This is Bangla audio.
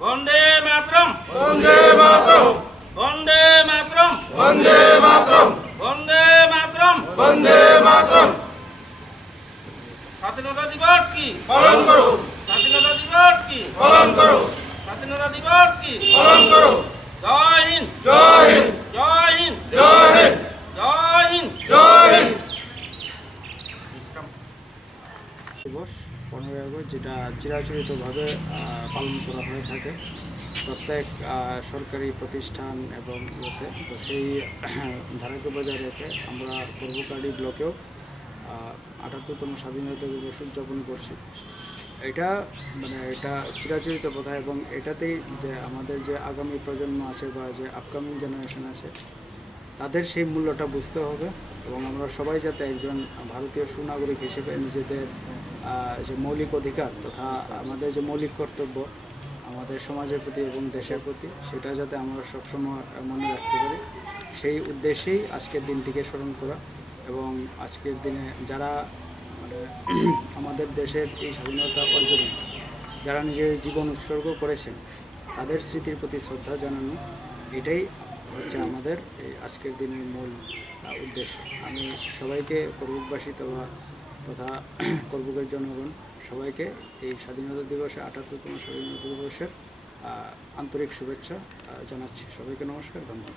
वंदे मातरम वंदे मातरम वंदे मातरम वंदे मातरम वंदे मातरम वंदे मातरम। स्वाधीनता दिवस की पालन करो, स्वाधीनता दिवस की पालन करो, स्वाधीनता दिवस की पालन करो। जय हिंद जय हिंद, जय हिंद जय हिंद, जय हिंद जय हिंद। দিবস 15 আগস্ট যেটা চিরাচরিতভাবে পালন করা হয়ে থাকে প্রত্যেক সরকারি প্রতিষ্ঠান এবং ইয়েতে। তো সেই ধারাকে বজায় রেখে আমরা পূর্বকালী ব্লকেও ৭৮তম স্বাধীনতা দিবস উদযাপন করছি। এটা এটা চিরাচরিত প্রথা এবং এটাতেই যে আমাদের যে আগামী প্রজন্ম আছে বা যে আপকামিং জেনারেশন আছে তাদের সেই মূল্যটা বুঝতে হবে এবং আমরা সবাই যাতে একজন ভারতীয় সুনাগরিক হিসেবে নিজেদের যে মৌলিক অধিকার তথা আমাদের যে মৌলিক কর্তব্য আমাদের সমাজের প্রতি এবং দেশের প্রতি সেটা যাতে আমরা সবসময় মনে রাখতে পারি, সেই উদ্দেশ্যেই আজকের দিনটিকে স্মরণ করা এবং আজকের দিনে যারা আমাদের দেশের এই স্বাধীনতা অর্জনে যারা নিজের জীবন উৎসর্গ করেছেন তাদের স্মৃতির প্রতি শ্রদ্ধা জানানো, এটাই হচ্ছে আমাদের এই আজকের দিনের মূল উদ্দেশ্য। আমি সবাইকে করবুকবাসী তথা করবুকের জনগণ সবাইকে এই স্বাধীনতা দিবসে ৭৮তম স্বাধীনতা দিবসের আন্তরিক শুভেচ্ছা জানাচ্ছি। সবাইকে নমস্কার, ধন্যবাদ।